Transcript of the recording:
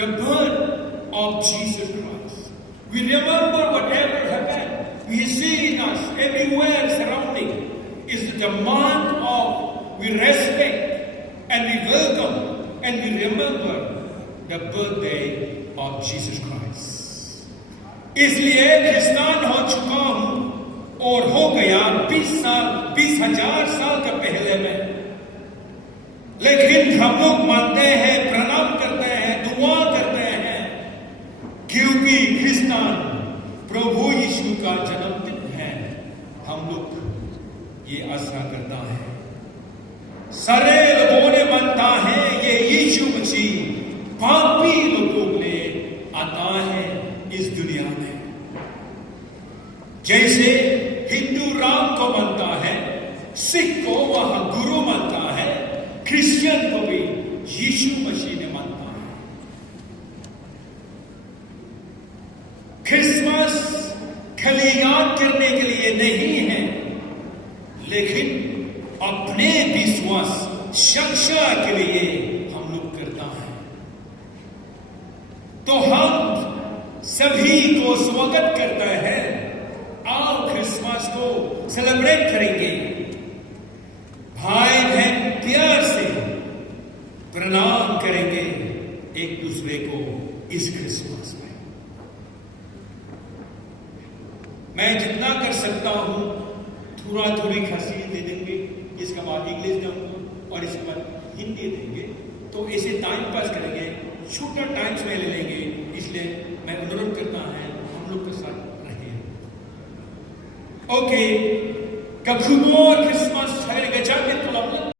the birth of Jesus Christ. We remember whatever happened. We see in us everywhere surrounding is the demand of we respect and we welcome and we remember the birthday of Jesus Christ. इसलिए क्रिस्तान हो चुका हूं और हो गया 20,000 साल का पहले में, लेकिन हम लोग मानते हैं, प्रणाम करते हैं, दुआ करते हैं, क्योंकि क्रिस्तान प्रभु यीशु का जन्मदिन है। हम लोग ये आशा करता है। सारे लोगों ने मानता है ये यीशु मसीह पापी लोगों ने आता है इस दुनिया में। जैसे हिंदू राम को मानता है, सिख को वह गुरु मानता है, क्रिश्चियन को भी यीशु मसीह ने मानता है। क्रिसमस खाली याद करने के लिए नहीं है, लेकिन अपने विश्वास शिक्षा के लिए हम लोग करता है। तो हम सभी को स्वागत करता है। आओ क्रिसमस को सेलिब्रेट करेंगे। भाई बहन प्यार से प्रणाम करेंगे एक दूसरे को इस क्रिसमस में। मैं जितना कर सकता हूं थोड़ी खासी दे देंगे, इसके बाद इंग्लिश जाऊंगा और इसके बाद हिंदी देंगे, तो ऐसे टाइम पास करेंगे, छोटा टाइम में ले लेंगे। इसलिए मैं अनुरोध करता है हम लोग के साथ रहिए। ओके, कब